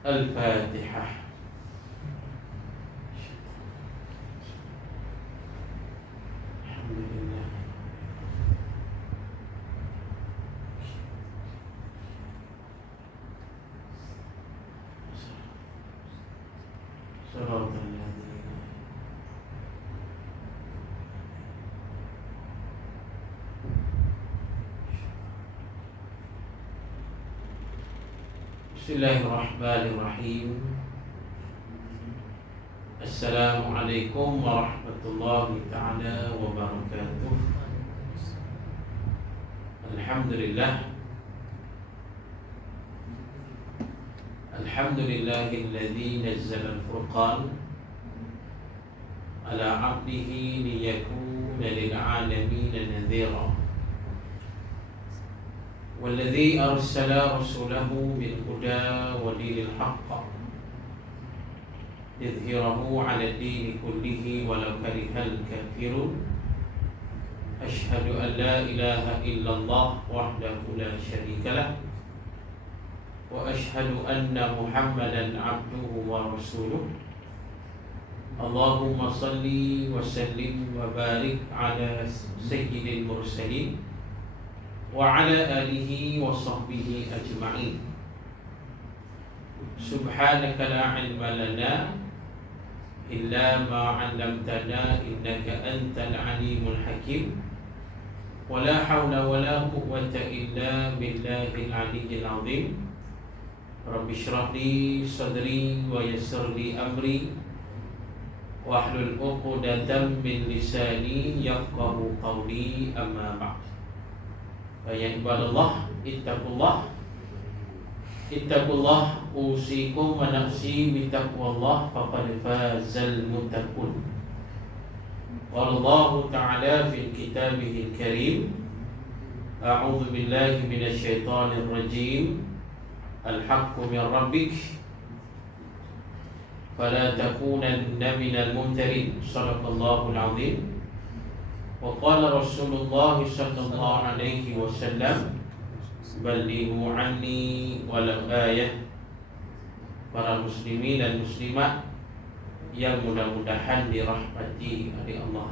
الفاتحة. الحمد لله صراط الذين. Bismillahirrahmanirrahim. Assalamualaikum warahmatullahi ta'ala wabarakatuh. Alhamdulillah. Alhamdulillahilladzi nazzala al-furqan ala 'abdihi liyakuna lil 'alamin nadhira. والذي أرسل رسوله بالهدى ودين الحق ليظهره على الدين كله ولو كره الكافرون. أشهد أن لا إله إلا الله وحده لا شريك له وأشهد أن محمدا عبده ورسوله. اللهم صل وسلم وبارك على سيد المرسلين وعلى آله وصحبه أجمعين. سبحانك لا علم لنا إلا ما علمتنا إنك أنت العليم الحكيم. ولا حول ولا قوة إلا بالله العلي العظيم. رب اشرح لي صدري ويسر لي أمري واحلل عقدة من لساني يفقه قولي. أما بعد. Ya ibadallah, ittaqullah usikum wa nafsi bittaqwallah faqad fazal muttaqun. Qala Allah Ta'ala fil kitabihil karim, a'udzu billahi minasy syaithanir rajim. Al-haqqu min rabbik fala takunanna minal mumtarin. Shadaqallahul azim. وقال رسول الله صلى الله عليه وسلم بلغوا عني ولو آية. Para muslimin dan muslimat yang mudah-mudahan dirahmati oleh Allah,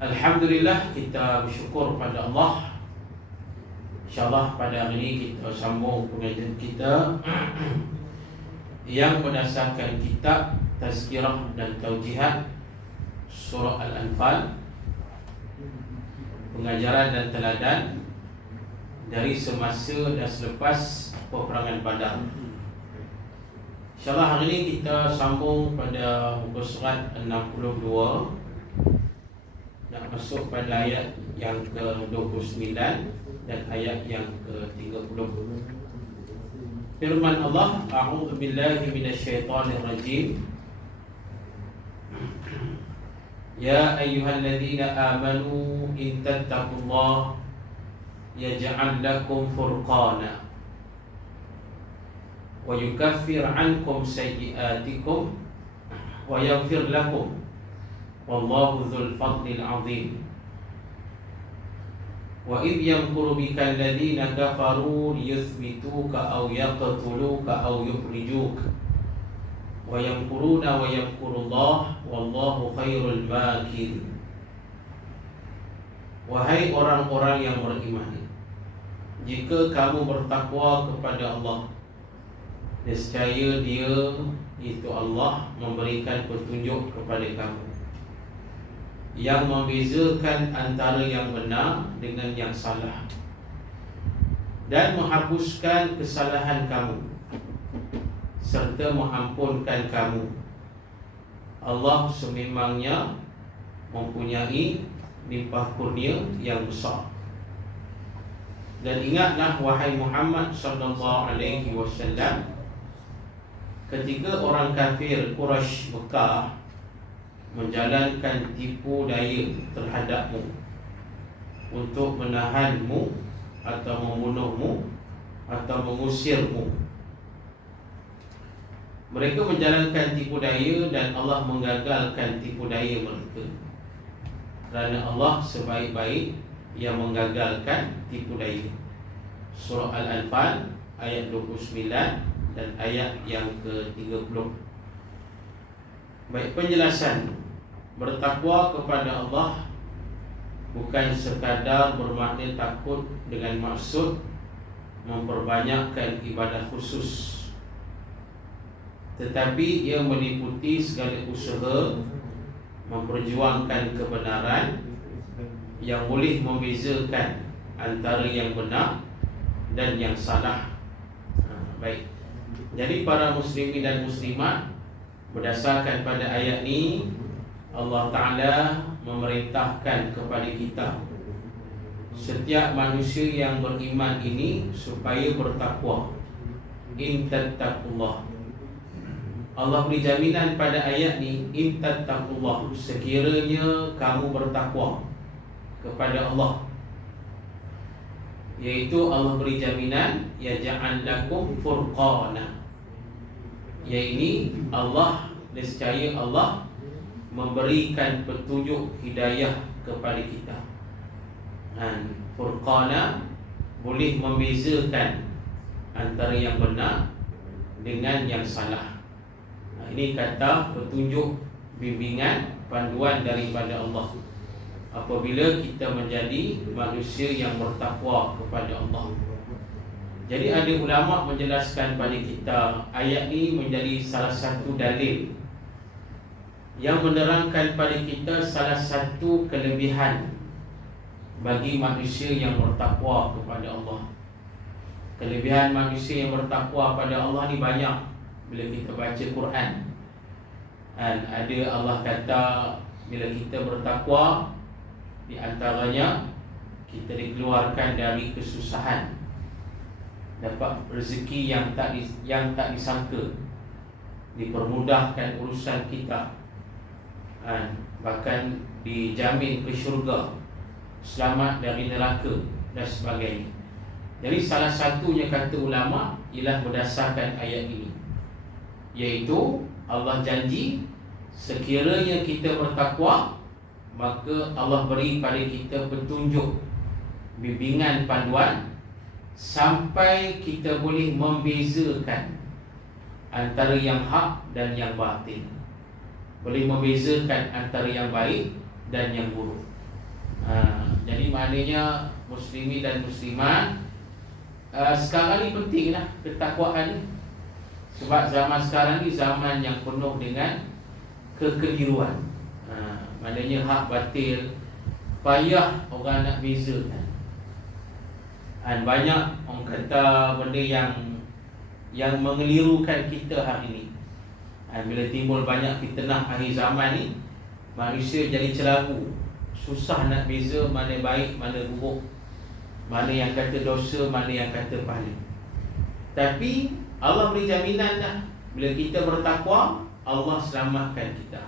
alhamdulillah kita bersyukur pada Allah. InsyaAllah pada hari ini kita sambung pengajian kita yang berdasarkan kitab Tazkirah dan Taujihat Surah Al-Anfal, pengajaran dan teladan dari semasa dan selepas peperangan Badar. InsyaAllah hari ini kita sambung pada muka surat 62, nak masuk pada ayat yang ke-29 dan ayat yang ke-30. Firman Allah, a'udzu billahi minasyaitonir rajim. Ya ayyuhalladzina amanu in tattaqullaha yaj'al lakum furqana wa yukaffir 'ankum sayyi'atikum wa yaghfir lakum wallahu dzul fadlil 'adzim. Wa idh yamkuru bika alladzina kafaru liyuthbituka aw yaqtuluka aw yukhrijuka wa yamkuruna wa yamkurullah wallahu khairul makirin. Wahai orang-orang yang beriman, jika kamu bertakwa kepada Allah, nescaya Dia, itu Allah, memberikan petunjuk kepada kamu, yang membezakan antara yang benar dengan yang salah, dan menghapuskan kesalahan kamu serta mengampunkan kamu. Allah sememangnya mempunyai limpah kurnia yang besar. Dan ingatlah wahai Muhammad sallallahu alaihi wasallam, ketika orang kafir Quraisy Mekah menjalankan tipu daya terhadapmu untuk menahanmu atau membunuhmu atau mengusirmu. Mereka menjalankan tipu daya dan Allah menggagalkan tipu daya mereka, kerana Allah sebaik-baik yang menggagalkan tipu daya. Surah Al-Anfal ayat 29 dan ayat yang ke-30. Baik, penjelasan. Bertakwa kepada Allah bukan sekadar bermakna takut dengan maksud memperbanyakkan ibadah khusus, tetapi ia meliputi segala usaha memperjuangkan kebenaran yang boleh membezakan antara yang benar dan yang salah. Baik. Jadi para muslimin dan muslimat, berdasarkan pada ayat ini, Allah Ta'ala memerintahkan kepada kita, setiap manusia yang beriman ini, supaya bertakwa. In tattaqullah. Allah beri jaminan pada ayat ni, in tattaqullah, sekiranya kamu bertakwa kepada Allah, iaitu Allah beri jaminan, yaj'al lakum furqana, iaitu Allah, nescaya Allah memberikan petunjuk hidayah kepada kita. Dan furqana boleh membezakan antara yang benar dengan yang salah. Ini kata petunjuk, bimbingan, panduan daripada Allah apabila kita menjadi manusia yang bertakwa kepada Allah. Jadi ada ulama menjelaskan pada kita, ayat ini menjadi salah satu dalil yang menerangkan pada kita salah satu kelebihan bagi manusia yang bertakwa kepada Allah. Kelebihan manusia yang bertakwa pada Allah ni banyak bila kita baca Quran. Dan ada Allah kata, bila kita bertakwa, di antaranya kita dikeluarkan dari kesusahan, dapat rezeki yang tak disangka, dipermudahkan urusan kita, bahkan dijamin ke syurga, selamat dari neraka dan sebagainya. Jadi salah satunya kata ulama ialah berdasarkan ayat ini, iaitu Allah janji sekiranya kita bertakwa, maka Allah beri pada kita petunjuk, bimbingan, panduan, sampai kita boleh membezakan antara yang hak dan yang batil, boleh membezakan antara yang baik dan yang buruk. Jadi maknanya muslimin dan muslimat, sekarang ni pentinglah ketakwaan ni. Sebab zaman sekarang ni zaman yang penuh dengan kekeliruan. Maknanya hak batil, payah orang nak bezakan. Dan banyak orang kata benda yang mengelirukan kita hari ini. Bila timbul banyak fitnah akhir zaman ni, manusia jadi celaru, susah nak beza mana baik, mana buruk, mana yang kata dosa, mana yang kata pahala. Tapi Allah beri jaminan dah, bila kita bertakwa, Allah selamatkan kita.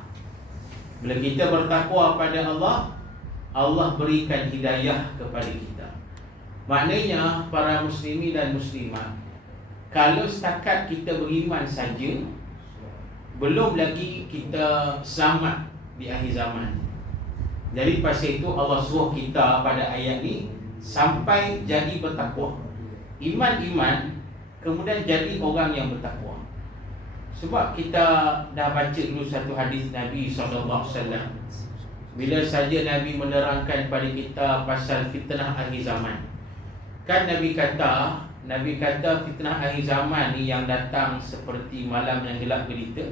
Bila kita bertakwa pada Allah, Allah berikan hidayah kepada kita. Maknanya para muslimin dan muslimat, kalau setakat kita beriman saja, belum lagi kita selamat di akhir zaman. Jadi pasal itu Allah suruh kita pada ayat ni sampai jadi bertakwa. Iman, kemudian jadi orang yang bertakwa. Sebab kita dah baca dulu satu hadis Nabi SAW. Bila saja Nabi menerangkan pada kita pasal fitnah akhir zaman, kan Nabi kata fitnah akhir zaman ni yang datang seperti malam yang gelap gelita.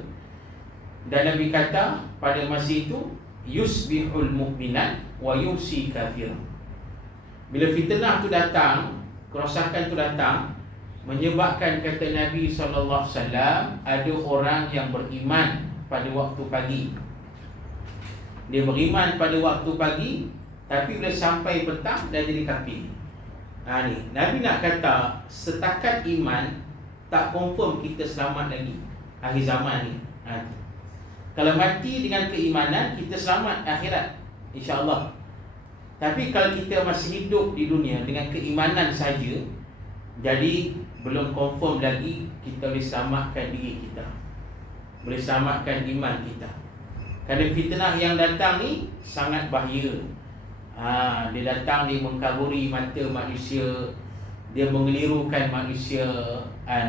Dan Nabi kata pada masa itu, yusbihul mu'minan wa yumsi kafir. Bila fitnah tu datang, kerosakan tu datang, menyebabkan kata Nabi SAW, ada orang yang beriman pada waktu pagi. Dia beriman pada waktu pagi, tapi bila sampai petang dah jadi kafir. Ni Nabi nak kata setakat iman tak confirm kita selamat lagi akhir zaman ni. Kalau mati dengan keimanan, kita selamat akhirat, insya-Allah. Tapi kalau kita masih hidup di dunia dengan keimanan saja, jadi belum confirm lagi kita boleh selamatkan diri kita, boleh selamatkan iman kita. Kerana fitnah yang datang ni sangat bahaya. Dia datang, dia mengkaburi mata manusia, dia mengelirukan manusia,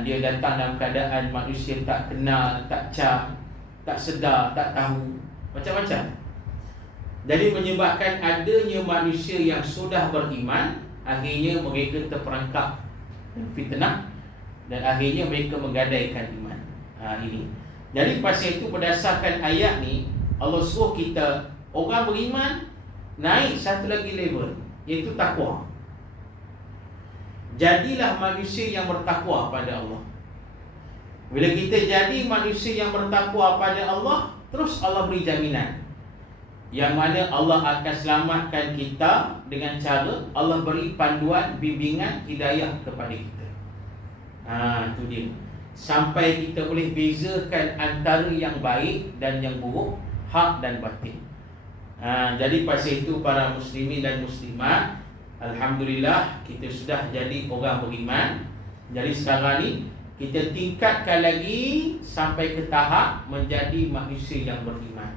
dia datang dalam keadaan manusia tak kenal, tak cam, tak sedar, tak tahu, macam-macam. Jadi menyebabkan adanya manusia yang sudah beriman, akhirnya mereka terperangkap fitnah dan akhirnya mereka menggadaikan iman. Ini. Jadi pasal itu berdasarkan ayat ni, Allah suruh kita orang beriman naik satu lagi level, iaitu takwa. Jadilah manusia yang bertakwa pada Allah. Bila kita jadi manusia yang bertakwa pada Allah, terus Allah beri jaminan yang mana Allah akan selamatkan kita dengan cara Allah beri panduan, bimbingan, hidayah kepada kita. Itu dia. Sampai kita boleh bezakan antara yang baik dan yang buruk, hak dan batil. Jadi pasal itu para muslimin dan muslimat, alhamdulillah kita sudah jadi orang beriman. Jadi sekarang ni kita tingkatkan lagi sampai ke tahap menjadi manusia yang beriman.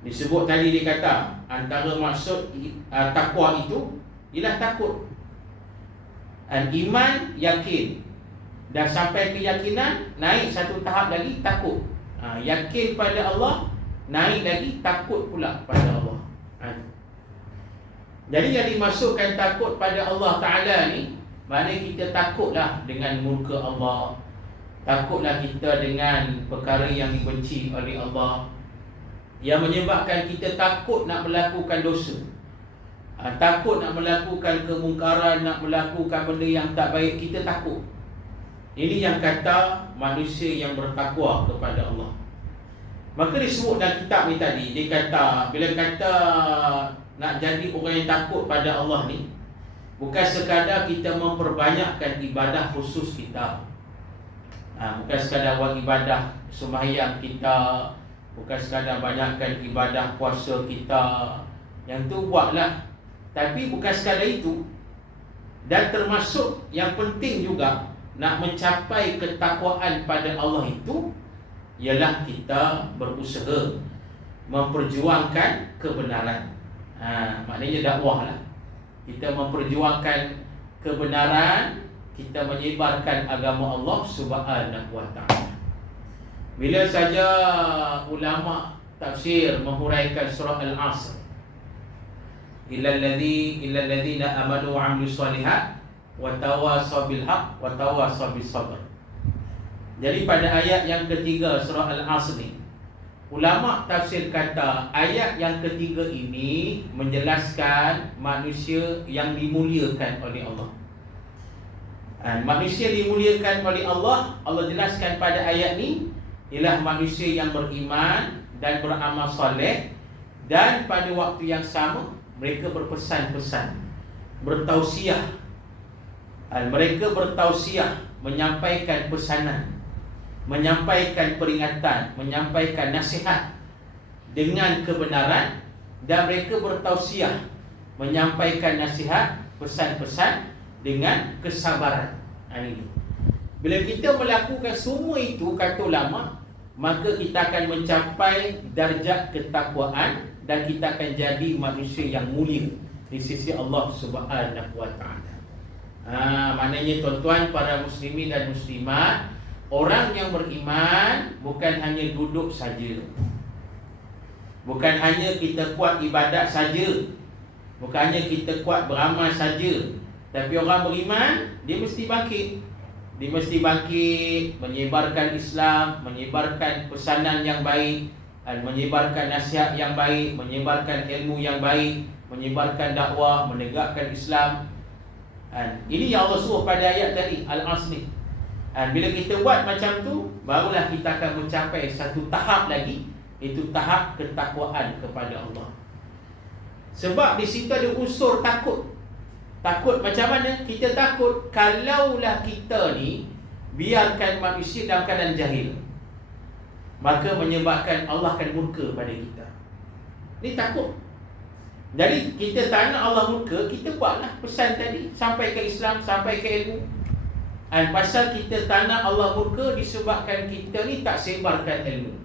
Disebut tadi dia kata antara maksud takwa itu ialah takut. Iman, yakin, dan sampai keyakinan, naik satu tahap lagi takut. Yakin pada Allah, naik lagi takut pula pada Allah. Jadi yang dimasukkan takut pada Allah Ta'ala ni, maknanya kita takutlah dengan murka Allah, takutlah kita dengan perkara yang dibenci oleh Allah, yang menyebabkan kita takut nak melakukan dosa, takut nak melakukan kemungkaran, nak melakukan benda yang tak baik, kita takut. Ini yang kata manusia yang bertakwa kepada Allah. Maka disebut dalam kitab ni tadi, dia kata, bila kata nak jadi orang yang takut pada Allah ni, bukan sekadar kita memperbanyakkan ibadah khusus kita, bukan sekadar buat ibadah sembahyang kita, bukan sekadar banyakkan ibadah puasa kita, yang tu buatlah. Tapi bukan sekadar itu. Dan termasuk yang penting juga, nak mencapai ketakwaan pada Allah itu ialah kita berusaha memperjuangkan kebenaran. Maknanya dakwah lah. Kita memperjuangkan kebenaran, kita menyebarkan agama Allah Subhanahu wa ta'ala. Bila saja ulama tafsir menghuraikan surah Al-Asr, illal ladzina amanu wa 'amilus shalihat wa tawassaw bil haqq wa tawassaw bis sabr. Jadi pada ayat yang ketiga surah Al-Asr ni, ulama tafsir kata ayat yang ketiga ini menjelaskan manusia yang dimuliakan oleh Allah. Manusia dimuliakan oleh Allah, Allah jelaskan pada ayat ni ialah manusia yang beriman dan beramal soleh, dan pada waktu yang sama mereka berpesan-pesan, bertausiah. Mereka bertausiah, menyampaikan pesanan, menyampaikan peringatan, menyampaikan nasihat dengan kebenaran, dan mereka bertausiah, menyampaikan nasihat, pesan-pesan dengan kesabaran. Ini. Bila kita melakukan semua itu, kata ulama, maka kita akan mencapai darjat ketakwaan dan kita akan jadi manusia yang mulia di sisi Allah Subhanahu wa ta'ala. Maknanya tuan-tuan, para muslimin dan muslimat, orang yang beriman bukan hanya duduk saja, bukan hanya kita kuat ibadat saja, bukan hanya kita kuat beramal saja, tapi orang beriman dia mesti bangkit. Dia mesti bangkit, menyebarkan Islam, menyebarkan pesanan yang baik, menyebarkan nasihat yang baik, menyebarkan ilmu yang baik, menyebarkan dakwah, menegakkan Islam. Ini yang Allah suruh pada ayat tadi, Al-Asr ni. Bila kita buat macam tu, barulah kita akan mencapai satu tahap lagi, iaitu tahap ketakwaan kepada Allah. Sebab di situ ada unsur takut. Takut macam mana? Kita takut kalaulah kita ni biarkan manusia dalam keadaan jahil, maka menyebabkan Allah akan murka pada kita. Ni takut. Jadi kita tak nak Allah murka, kita buatlah pesan tadi, sampai ke Islam, sampai ke ilmu. Pasal kita tak nak Allah murka disebabkan kita ni tak sebarkan ilmu.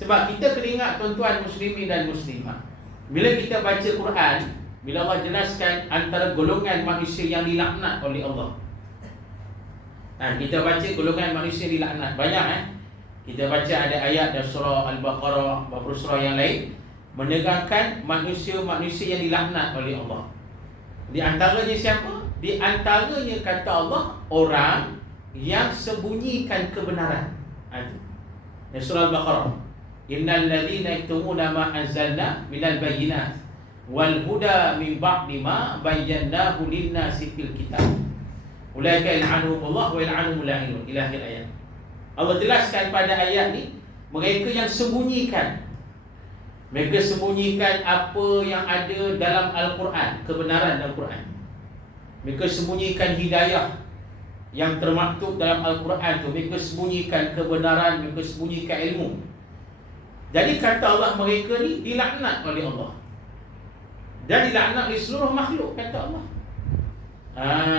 Sebab kita kena ingat tuan-tuan muslimin dan muslimah, bila kita baca Quran, bila Allah jelaskan antara golongan manusia yang dilaknat oleh Allah. Kita baca golongan manusia dilaknat banyak. Kita baca ada ayat dalam surah Al-Baqarah, beberapa surah yang lain menerangkan manusia-manusia yang dilaknat oleh Allah. Di antaranya siapa? Di antaranya kata Allah, orang yang sembunyikan kebenaran. Dalam surah Al-Baqarah, innal ladzina yaktumuna ma anzalna minal bayyinat wal huda min ba'di ma bayyanahu lin-nasi fil kitab ulaika yal'anuhumullah wa yal'anuhumul la'inun, ila akhir ayat. Allah jelaskan pada ayat ni, mereka yang sembunyikan, mereka sembunyikan apa yang ada dalam Al-Quran, kebenaran dalam Quran. Mereka sembunyikan hidayah yang termaktub dalam Al-Quran tu, mereka sembunyikan kebenaran, mereka sembunyikan ilmu. Jadi kata Allah, mereka ni dilaknat oleh Allah, dan dilaknat oleh seluruh makhluk, kata Allah.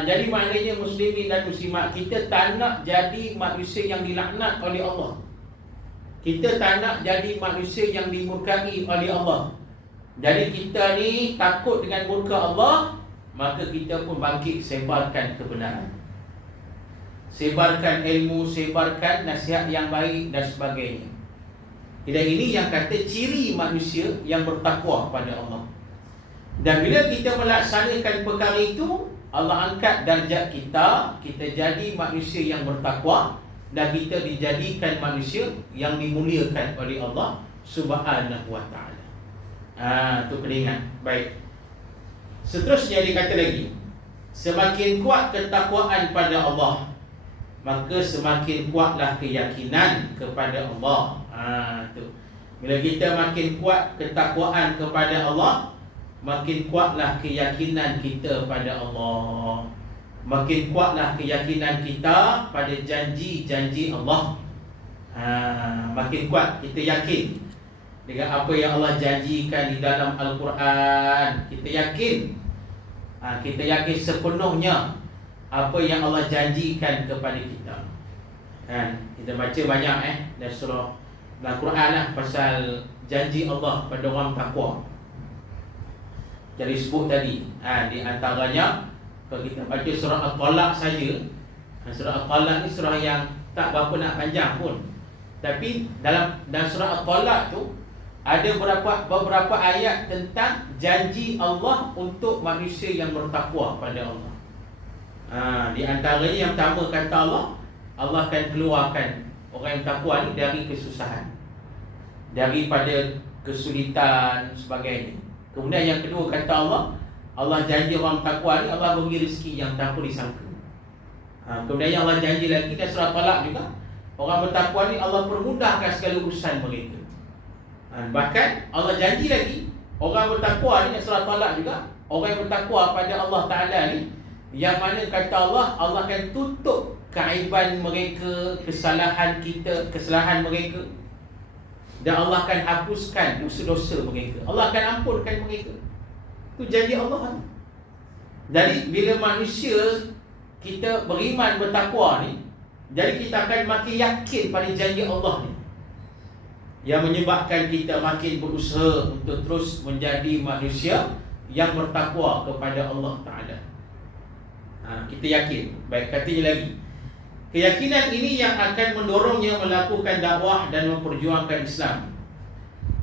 Jadi maknanya muslimin dan muslimat, kita tak nak jadi manusia yang dilaknat oleh Allah. Kita tak nak jadi manusia yang dimurkai oleh Allah. Jadi kita ni takut dengan murka Allah, maka kita pun bangkit sebarkan kebenaran, sebarkan ilmu, sebarkan nasihat yang baik dan sebagainya. Dan ini yang kata ciri manusia yang bertakwa pada Allah. Dan bila kita melaksanakan perkara itu, Allah angkat darjat kita, kita jadi manusia yang bertakwa, dan kita dijadikan manusia yang dimuliakan oleh Allah Subhanahu wa ta'ala. Tu kena ingat. Baik. Seterusnya dia kata lagi, semakin kuat ketakwaan pada Allah, maka semakin kuatlah keyakinan kepada Allah. Tu. Bila kita makin kuat ketakwaan kepada Allah, makin kuatlah keyakinan kita pada Allah. Makin kuatlah keyakinan kita pada janji-janji Allah. Makin kuat kita yakin dengan apa yang Allah janjikan di dalam Al-Quran. Kita yakin, kita yakin sepenuhnya apa yang Allah janjikan kepada kita. Kita baca banyak dalam surah Al-Quran pasal janji Allah pada orang takwa. Jadi sebut tadi, di antaranya kalau kita baca surah Al-Talaq saja, surah Al-Talaq ni surah yang tak berapa nak panjang pun, tapi dalam surah Al-Talaq tu ada beberapa ayat tentang janji Allah untuk manusia yang bertakwa pada Allah. Di antaranya yang pertama kata Allah akan keluarkan orang yang takwa ni dari kesusahan, daripada kesulitan sebagainya. Kemudian yang kedua kata Allah janji orang takwa ni Allah beri rezeki yang tanpa disangka. Kemudian yang Allah janji lagi dalam surah Talaq juga, orang bertakwa ni Allah permudahkan segala urusan mereka. Bahkan Allah janji lagi, orang bertakwa ni dalam surah Talaq juga, orang yang bertakwa pada Allah Ta'ala ni, yang mana kata Allah akan tutup keaiban mereka, kesalahan mereka, dan Allah akan hapuskan dosa-dosa mereka. Allah akan ampunkan mereka. Itu janji Allah. Jadi bila manusia kita beriman bertakwa ni, jadi kita akan makin yakin pada janji Allah ni, yang menyebabkan kita makin berusaha untuk terus menjadi manusia yang bertakwa kepada Allah Ta'ala. Kita yakin. Baik, katanya lagi, keyakinan ini yang akan mendorongnya melakukan dakwah dan memperjuangkan Islam,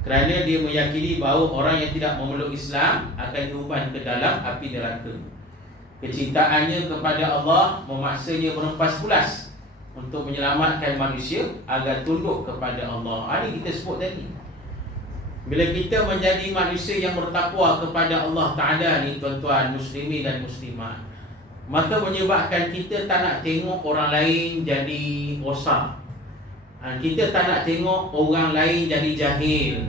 kerana dia meyakini bahawa orang yang tidak memeluk Islam akan diumpan ke dalam api neraka. Kecintaannya kepada Allah memaksanya berempas pulas untuk menyelamatkan manusia agar tunduk kepada Allah. Ini kita sebut tadi. Bila kita menjadi manusia yang bertakwa kepada Allah Ta'ala ni, tuan-tuan muslimin dan muslimat, maka menyebabkan kita tak nak tengok orang lain jadi rosak. Kita tak nak tengok orang lain jadi jahil.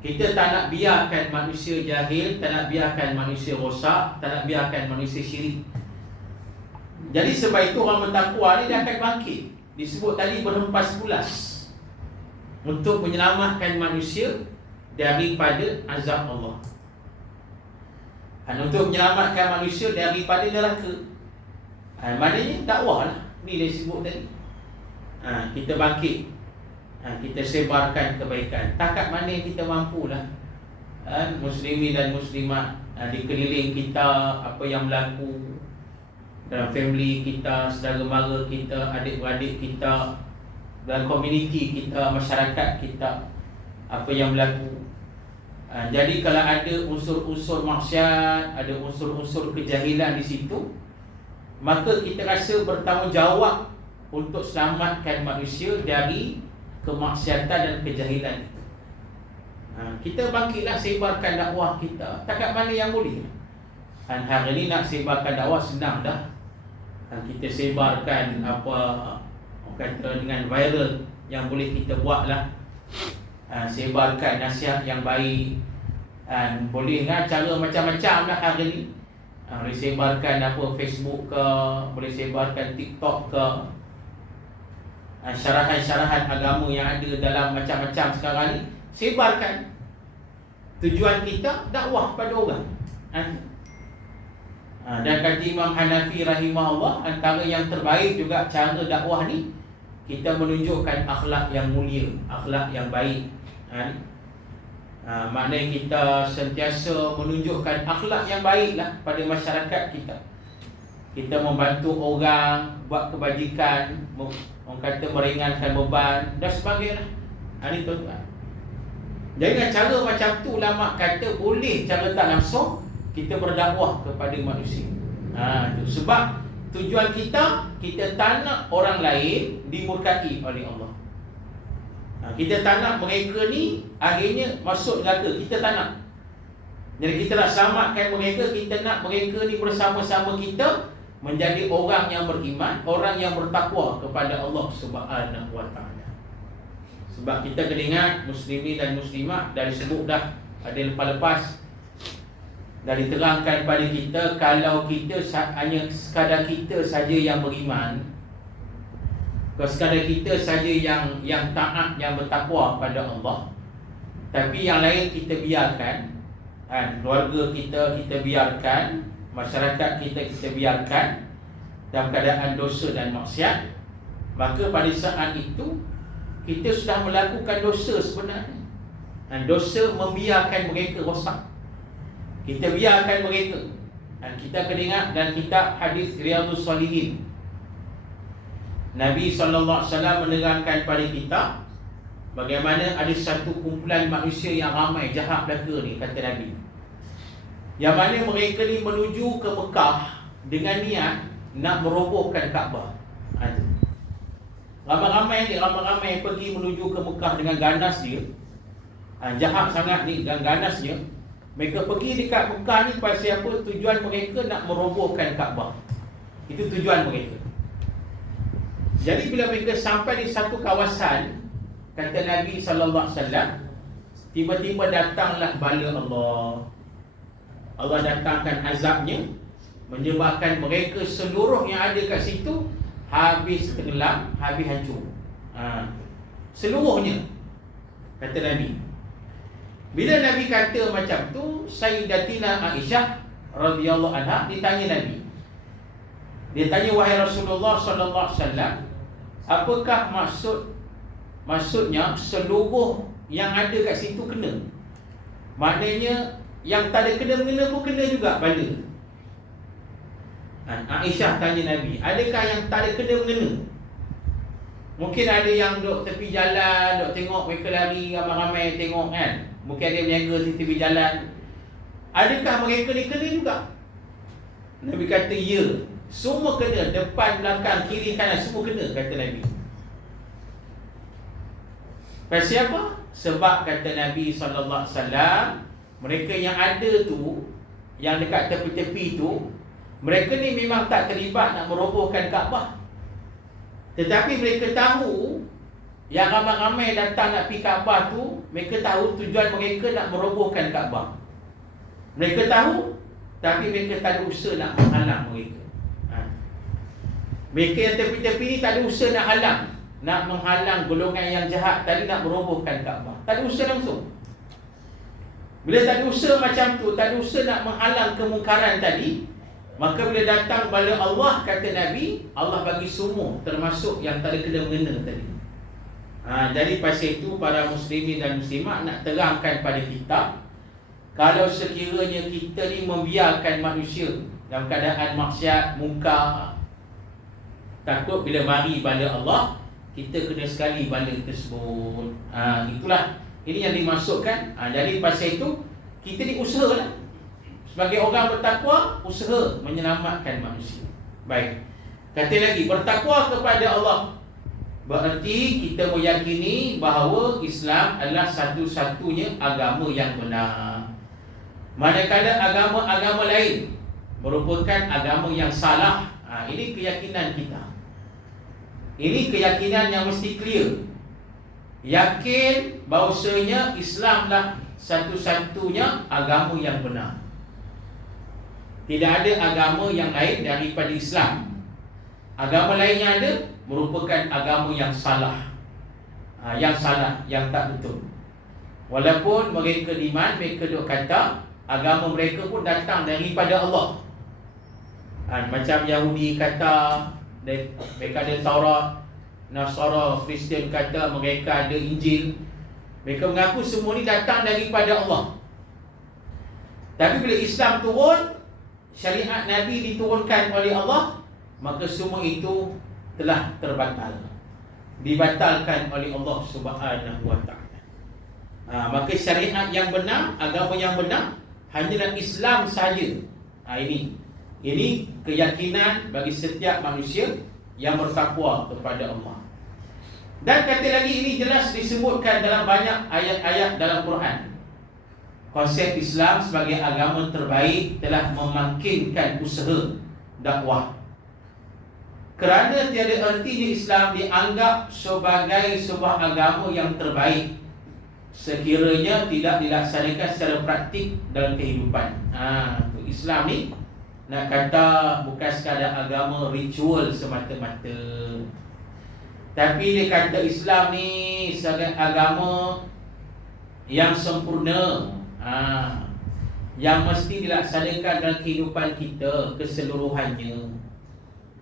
Kita tak nak biarkan manusia jahil, tak nak biarkan manusia rosak, tak nak biarkan manusia syirik. Jadi sebab itu orang bertakwa ni dia akan bangkit. Disebut tadi berhempas pulas untuk menyelamatkan manusia daripada azab Allah, untuk menyelamatkan manusia daripada neraka. Maknanya dakwah lah. Ni dia sebut tadi. Kita bangkit, kita sebarkan kebaikan. Takat mana kita mampu lah, muslimin dan muslimat di keliling kita, apa yang berlaku dalam family kita, saudara mara kita, adik-beradik kita, dalam komuniti kita, masyarakat kita, apa yang berlaku. Jadi kalau ada unsur-unsur maksiat, ada unsur-unsur kejahilan di situ, maka kita rasa bertanggungjawab untuk selamatkan manusia dari kemaksiatan dan kejahilan itu. Kita bangkitlah sebarkan dakwah kita. Takat mana yang boleh. Hari ini nak sebarkan dakwah senang dah. Kita sebarkan apa kata dengan viral yang boleh kita buatlah. Sebarkan nasihat yang baik. Boleh kan cara macam-macam lah hari ni. Boleh sebarkan apa Facebook ke, boleh sebarkan TikTok ke, syarahan-syarahan agama yang ada dalam macam-macam sekarang ni, sebarkan. Tujuan kita dakwah pada orang. Dan kata Imam Hanafi rahimahullah, antara yang terbaik juga cara dakwah ni, kita menunjukkan akhlak yang mulia, akhlak yang baik. Maknanya kita sentiasa menunjukkan akhlak yang baiklah pada masyarakat kita. Kita membantu orang buat kebajikan, orang kata meringankan beban dan sebagainya. Ini tuan-tuan. Jadi dengan cara macam tu, ulama kata boleh cara tak langsung kita berdakwah kepada manusia. Sebab tujuan kita tak nak orang lain dimurkai oleh Allah. Kita tak nak mereka ni akhirnya masuk neraka. Kita tak nak. Jadi kita nak selamatkan mereka. Kita nak mereka ni bersama-sama kita menjadi orang yang beriman, orang yang bertakwa kepada Allah Subhanahu wa ta'ala. Sebab kita kena ingat, muslimin dan muslimat, dari sebut dah ada lepas-lepas, dari terangkan pada kita, kalau kita hanya sekadar kita saja yang beriman, kalau sekadar kita saja yang taat, yang bertakwa pada Allah, tapi yang lain kita biarkan, keluarga kita biarkan, masyarakat kita biarkan dalam keadaan dosa dan maksiat, maka pada saat itu kita sudah melakukan dosa sebenarnya. Dan dosa membiarkan mereka rosak. Kita biarkan mereka. Dan kita kena ingat dalam kitab hadis Riyadhus Shalihin, Nabi SAW menerangkan pada kita bagaimana ada satu kumpulan manusia yang ramai jahat belaka ni, kata Nabi, yang mana mereka ni menuju ke Mekah dengan niat nak merobohkan Kaabah. Ramai-ramai pergi menuju ke Mekah dengan ganas dia. Jahat sangat ni dan ganasnya. Mereka pergi dekat Mekah ni pasal apa? Tujuan mereka nak merobohkan Kaabah. Itu tujuan mereka. Jadi bila mereka sampai di satu kawasan, kata Nabi SAW, tiba-tiba datanglah bala Allah. Allah datangkan azabnya, menyebabkan mereka seluruh yang ada kat situ habis tenggelam, habis hancur. Seluruhnya, kata Nabi. Bila Nabi kata macam tu, Sayyidatina Aisyah radhiyallahu anha ditanya Nabi. Dia tanya, wahai Rasulullah sallallahu alaihi wasallam, apakah maksudnya seluruh yang ada kat situ kena? Maknanya yang tak ada kena-mengena pun kena juga bala. Aisyah tanya Nabi, adakah yang tak ada kena-mengena? Mungkin ada yang duduk tepi jalan, duduk tengok mereka lari, ramai-ramai tengok kan. Mungkin ada yang berniaga di tepi jalan. Adakah mereka ni kena juga? Nabi kata, ya. Semua kena, depan, belakang, kiri, kanan, semua kena, kata Nabi. Pasal apa? Sebab kata Nabi SAW, mereka yang ada tu, yang dekat tepi-tepi tu, mereka ni memang tak terlibat nak merobohkan Kaabah. Tetapi mereka tahu yang ramai-ramai datang nak pergi Kaabah tu, mereka tahu tujuan mereka nak merobohkan Kaabah. Mereka tahu, tapi mereka tak ada usaha nak menghalang mereka. Mereka yang tepi-tepi ni tak ada usaha nak halang, nak menghalang golongan yang jahat tadi nak merobohkan Kaabah. Tak ada usaha langsung. Bila tak ada usaha macam tu, tak ada usaha nak menghalang kemungkaran tadi, maka bila datang bala Allah, kata Nabi, Allah bagi semua, termasuk yang tak ada kena-mengena tadi. Jadi pasal itu para muslimin dan muslimat nak terangkan pada kita Kalau sekiranya kita ni membiarkan manusia dalam keadaan maksiat, mungkar, takut bila mari bala Allah, kita kena sekali bala tersebut. Itulah, ini yang dimasukkan. Jadi pasal itu, kita ni usahalah. Sebagai orang bertakwa, usaha menyelamatkan manusia. Baik. Kata lagi, bertakwa kepada Allah berarti kita meyakini bahawa Islam adalah satu-satunya agama yang benar. Manakala agama-agama lain merupakan agama yang salah. Ini keyakinan kita. Ini keyakinan yang mesti clear. Yakin bahawasanya Islamlah satu-satunya agama yang benar. Tidak ada agama yang lain daripada Islam. Agama lain yang ada merupakan agama yang salah. Yang salah, yang tak betul. Walaupun mereka iman, mereka duk kata agama mereka pun datang daripada Allah. Macam Yahudi kata mereka ada Taurat, Nasara, Kristian kata mereka ada Injil. Mereka mengaku semua ni datang daripada Allah. Tapi bila Islam turun, syariat Nabi diturunkan oleh Allah, maka semua itu telah terbatal, dibatalkan oleh Allah Subhanahu wa ta'ala. Maka syariat yang benar, agama yang benar hanyalah Islam saja. Ini keyakinan bagi setiap manusia yang bertakwa kepada Allah. Dan kata lagi, ini jelas disebutkan dalam banyak ayat-ayat dalam Quran. Konsep Islam sebagai agama terbaik telah memakinkan usaha dakwah. Kerana tiada ertinya Islam dianggap sebagai sebuah agama yang terbaik sekiranya tidak dilaksanakan secara praktik dalam kehidupan. Islam ni nak kata bukan sekadar agama ritual semata-mata, tapi dia kata Islam ni sebagai agama yang sempurna, yang mesti dilaksanakan dalam kehidupan kita keseluruhannya.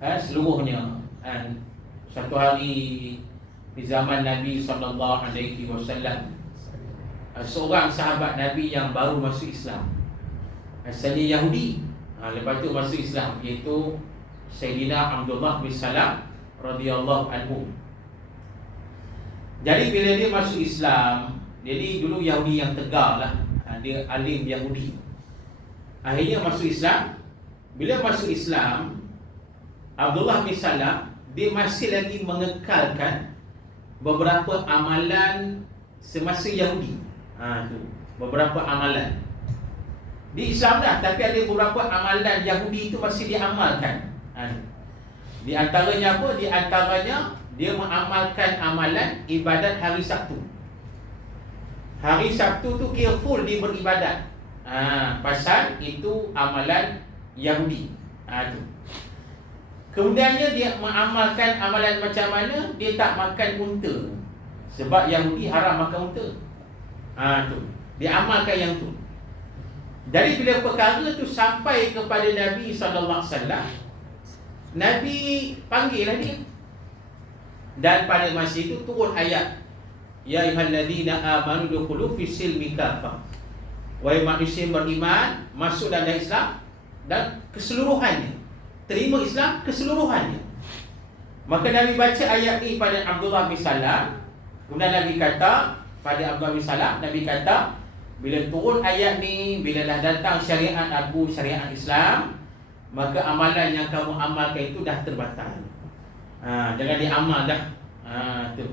Seluruhnya. Satu hari di zaman Nabi SAW, seorang sahabat Nabi yang baru masuk Islam, asalnya Yahudi, lepas tu masuk Islam, iaitu Sayyidina Abdullah bin Salam radhiyallahu anhu. Jadi bila dia masuk Islam, jadi dulu Yahudi yang tegar lah, dia alim Yahudi. Akhirnya masuk Islam. Bila masuk Islam, Abdullah bin Salam, dia masih lagi mengekalkan beberapa amalan semasa Yahudi. Beberapa amalan di Islam dah, tapi ada beberapa amalan Yahudi itu masih diamalkan. Di antaranya apa? Di antaranya dia mengamalkan amalan ibadat hari Sabtu. Hari Sabtu tu kira full dia beribadat. Pasal itu amalan Yahudi. Tu. Kemudiannya dia mengamalkan amalan macam mana? Dia tak makan unta. Sebab Yahudi haram makan unta. Tu. Dia amalkan yang tu. Jadi bila perkara tu sampai kepada Nabi SAW, Nabi panggillah dia. Dan pada masa itu turun ayat, Ya ayyuhalladzina amanu dukhulu fis silmi kafah. Wahai manusia beriman, masuk dalam Islam dan keseluruhannya. Terima Islam keseluruhannya. Maka Nabi baca ayat ni pada Abdullah bin Salam. Kemudian Nabi kata pada Abdullah bin Salam, Nabi kata, bila turun ayat ni, bila dah datang syariat aku, syariat Islam, maka amalan yang kamu amalkan itu dah terbatal. Jangan diamal dah. Tu.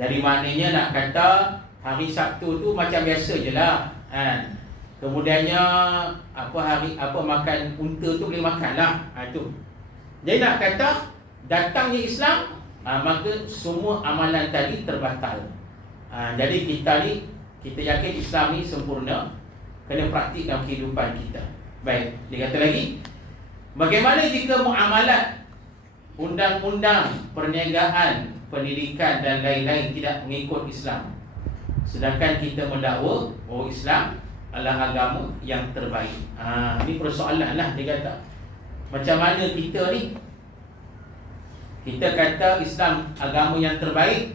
Jadi maknanya nak kata hari Sabtu tu macam biasa je lah. Kemudiannya makan unta tu boleh makan lah. Tu. Jadi nak kata datangnya Islam, maka semua amalan tadi terbatal. Jadi kita yakin Islam ni sempurna, kena praktik dalam kehidupan kita. Baik, dia kata lagi, bagaimana jika muamalat, undang-undang perniagaan, pendidikan dan lain-lain tidak mengikut Islam, sedangkan kita mendakwa bahawa Islam adalah agama yang terbaik. Ini persoalan lah, dia kata. Macam mana kita ni? Kita kata Islam agama yang terbaik,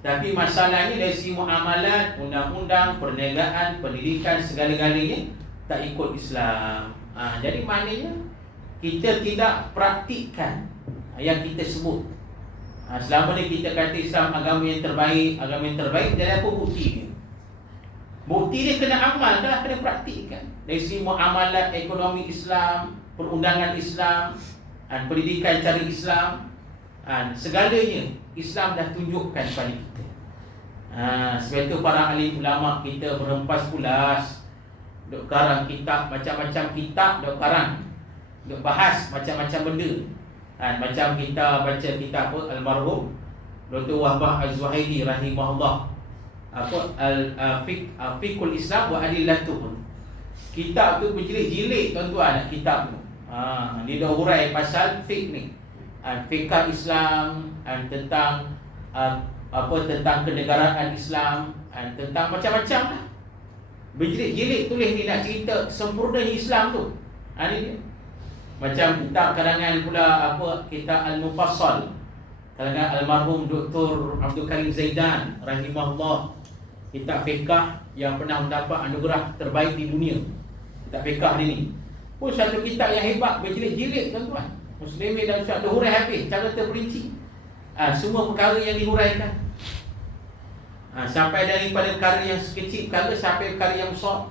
Tapi masalahnya dari segi muamalat, undang-undang, perniagaan, pendidikan, segala-galanya tak ikut Islam. Jadi maknanya kita tidak praktikkan yang kita sebut. Selama ni kita kata Islam agama yang terbaik, jadi apa bukti dia? Bukti dia kena amalkan, kena praktikkan. Dari segi muamalat, ekonomi Islam, perundangan Islam, pendidikan cara Islam, segalanya Islam dah tunjukkan pada kita. Sebab itu para alim ulama kita berempas pulas, duk karang kitab, macam-macam kitab duk karang, duk bahas macam-macam benda. Macam kita baca kitab almarhum Dr. Wahbah Az-Zuhaili rahimahullah, Fiqhul Islam wa Adillatuh. Kitab tu berjilid-jilid tuan-tuan, kitab tu. Dia dah hurai pasal fiqh ni. Fiqh Islam, tentang tentang kenegaraan Islam, tentang macam-macam lah. Berjilid-jilid tulis ni nak cerita sempurna Islam tu. Ni dia. Macam kitab karangan pula kitab Al-Mufassal, karangan almarhum Dr. Abdul Karim Zaidan rahimahullah, kitab fiqh yang pernah mendapat anugerah terbaik di dunia. Kitab fiqh ni pun satu kitab yang hebat, berjilid-jilid tuan-tuan. Muslimin dan Ustaz dah hurai habis cara terperinci. Semua perkara yang dihuraikan. Sampai daripada perkara yang sekecil perkara sampai perkara yang besar,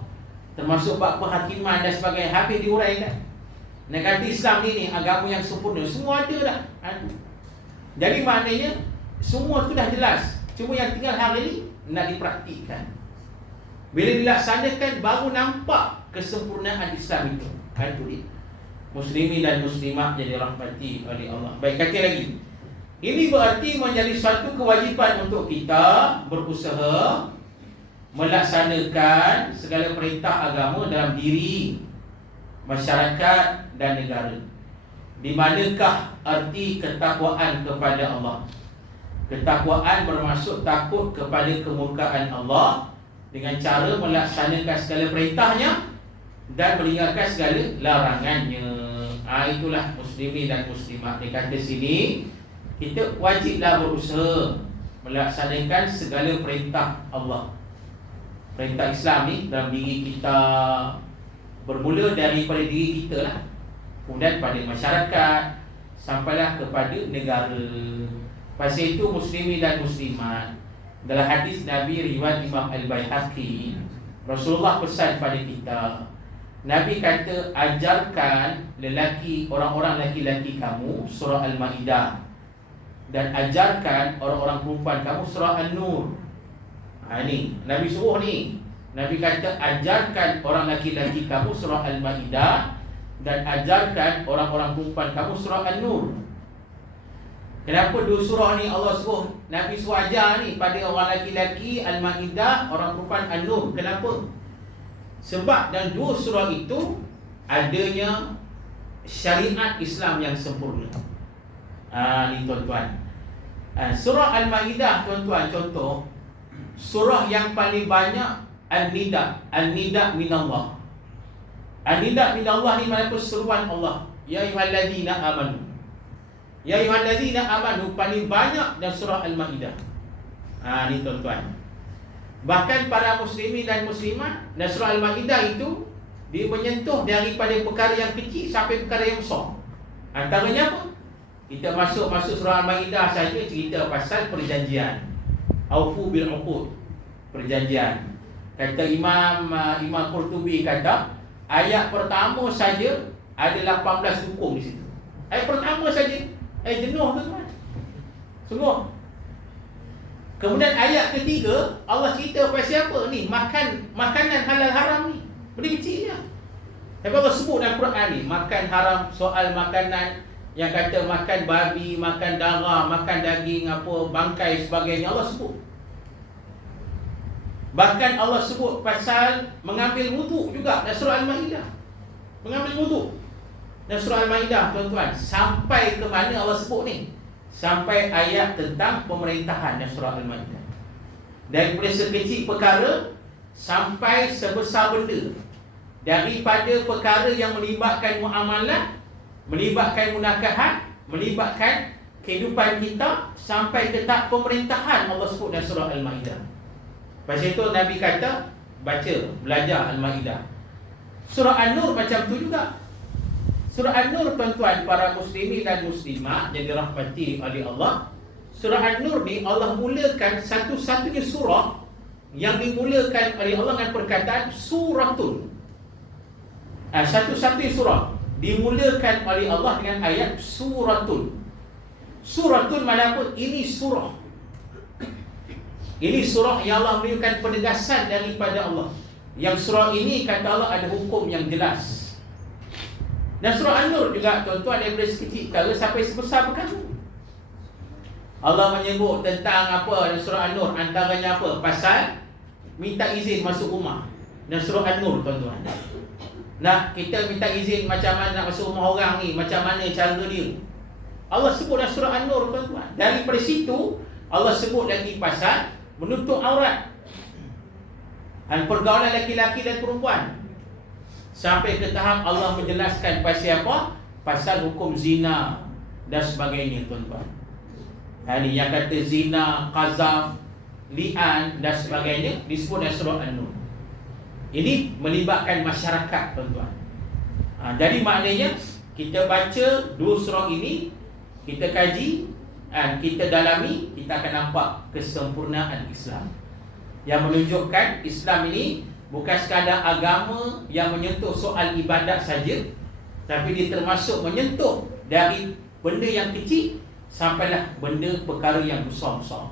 termasuk bab penghakiman dan sebagainya, habis dihuraikan. Negara Islam ni agama yang sempurna, semua ada dah. Jadi maknanya semua tu dah jelas, cuma yang tinggal hari ni nak dipraktikkan. Bila dilaksanakan baru nampak kesempurnaan Islam itu. Itu dia. Muslimin dan muslimat jadi rahmati oleh Allah. Baik, kata lagi, ini berarti menjadi suatu kewajipan untuk kita berusaha melaksanakan segala perintah agama dalam diri, masyarakat dan negara. Di manakah arti ketakwaan kepada Allah? Ketakwaan bermaksud takut kepada kemurkaan Allah dengan cara melaksanakan segala perintahnya dan meninggalkan segala larangannya. Itulah muslimin dan muslimat. Dia kata sini, kita wajiblah berusaha melaksanakan segala perintah Allah. Perintah Islam ni dalam diri kita, bermula daripada diri kita lah, kemudian pada masyarakat, sampailah kepada negara. Pasal itu muslimin dan muslimat, dalam hadis Nabi riwayat Imam Al-Baihaqi, Rasulullah pesan pada kita, Nabi kata, ajarkan orang-orang lelaki kamu surah Al-Ma'idah, dan ajarkan orang-orang perempuan kamu surah An-Nur. Ni Nabi suruh ni. Nabi kata, ajarkan orang lelaki kamu surah Al-Ma'idah, dan ajarkan orang-orang perempuan kamu surah An-Nur. Kenapa dua surah ni Allah suruh, Nabi suruh ajar ni pada orang lelaki Al-Ma'idah, orang perempuan An-Nur? Kenapa? Sebab dan dua surah itu adanya syariat Islam yang sempurna. Ni tuan-tuan. Surah Al-Ma'idah tuan-tuan, contoh surah yang paling banyak An-Nida minallah. An-Nida minallah ni mana seruan Allah, ya ayyuhallazina amanu. Ya ayyuhallazina amanu paling banyak dalam surah Al-Ma'idah. Ni tuan-tuan. Bahkan para muslimin dan muslimat, dan surah Al-Ma'idah itu dia menyentuh daripada perkara yang kecil sampai perkara yang besar. Antaranya apa? Kita masuk surah Al-Ma'idah saja cerita pasal perjanjian. Aufu bil uqud, perjanjian. Kata Imam Qurtubi kata, ayat pertama saja ada 18 hukum di situ. Ayat pertama saja. Jenuh tuan-tuan. Sungguh. Kemudian ayat ketiga Allah cerita pasal apa ni? Makanan halal haram ni. Benda kecil je. Tapi Allah sebut dalam Quran ni, makan haram, soal makanan yang kata makan babi, makan darah, makan daging bangkai sebagainya, Allah sebut. Bahkan Allah sebut pasal mengambil wuduk juga dalam surah Al-Ma'idah. Mengambil wuduk dalam surah Al-Ma'idah tuan-tuan. Sampai ke mana Allah sebut ni? Sampai ayat tentang pemerintahan dalam surah Al-Ma'idah. Daripada sekecil perkara sampai sebesar benda. Daripada perkara yang melibatkan muamalah, melibatkan munakahat, melibatkan kehidupan kita sampai ke tahap pemerintahan. Allah sebut dalam surah Al-Ma'idah. Lepas itu Nabi kata, baca, belajar Al-Ma'idah. Surah An-Nur macam tu juga. Surah An-Nur, tuan-tuan, para muslimin dan muslimat yang dirahmati oleh Allah, surah An-Nur ni Allah mulakan satu-satunya surah yang dimulakan oleh Allah dengan perkataan suratun. Satu-satunya surah dimulakan oleh Allah dengan ayat suratun. Suratun manapun, ini surah. Ini surah yang Allah memberikan penegasan daripada Allah. Yang surah ini kata Allah ada hukum yang jelas. Dan surah An-Nur juga, tuan-tuan, daripada sekecil perkara sampai sebesar perkara. Allah menyebut tentang apa dalam surah An-Nur, antaranya apa? Pasal minta izin masuk rumah. Dan surah An-Nur, tuan-tuan. Nah, kita minta izin macam mana nak masuk rumah orang ni, macam mana cara dia. Allah sebut dalam surah An-Nur, tuan-tuan. Daripada situ Allah sebut lagi pasal menutup aurat dan pergaulan lelaki-lelaki dan perempuan. Sampai ke tahap Allah menjelaskan pasal apa? Pasal hukum zina dan sebagainya, tuan-tuan. Ini yang kata zina, qazaf, li'an dan sebagainya disebut dalam surah An-Nur. Ini melibatkan masyarakat, tuan-tuan. Jadi maknanya kita baca dua surah ini, kita kaji dan kita dalami, kita akan nampak kesempurnaan Islam yang menunjukkan Islam ini bukan sekadar agama yang menyentuh soal ibadat saja, tapi dia termasuk menyentuh dari benda yang kecil sampailah benda perkara yang besar-besar.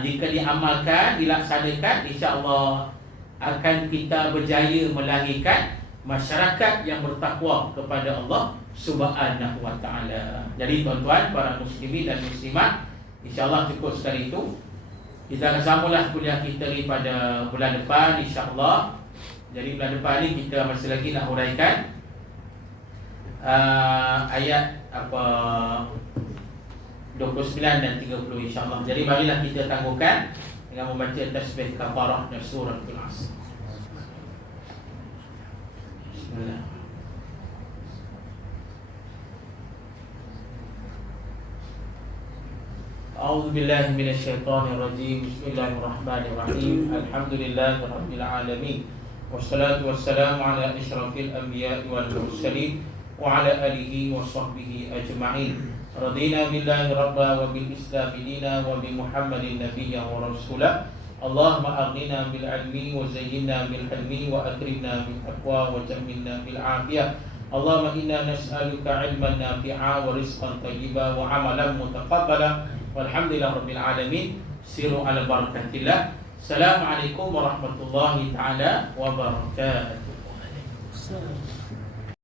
Jika diamalkan, dilaksanakan, insya-Allah akan kita berjaya melahirkan masyarakat yang bertakwa kepada Allah Subhanahu wa taala. Jadi tuan-tuan, para muslimin dan muslimat, insya-Allah cukup sekali itu. Kita akan sambunglah kuliah kita ni pada bulan depan, insya-Allah. Jadi bulan depan ni kita masih lagi nak huraikan ayat 29 dan 30, insya-Allah. Jadi marilah kita tangguhkan dengan membaca tasbih kafarah dan surah Al-Asr. Bismillah. A'udzu billahi minasy syaithanir rajim. Bismillahirrahmanirrahim. Alhamdulillahirabbil alamin. Wassalatu wassalamu ala asyrafil anbiya'i wal mursalin wa ala alihi wa sahbihi ajma'in. Radina billahi rabba wa bil islam dina wa bi Muhammadin nabiyyan wa rasula. Allahumma aghnina bil ilmi wa zayyinna bil hilmi wa akrimna bil taqwa wa jammilna bil afiyah. Allahumma inna nas'aluka ilman nafi'a wa rizqan thayyiba wa amalan mutaqabbala. Walhamdulillah rabbil alamin. Siru ala barakatillah. Assalamualaikum warahmatullahi taala wabarakatuh.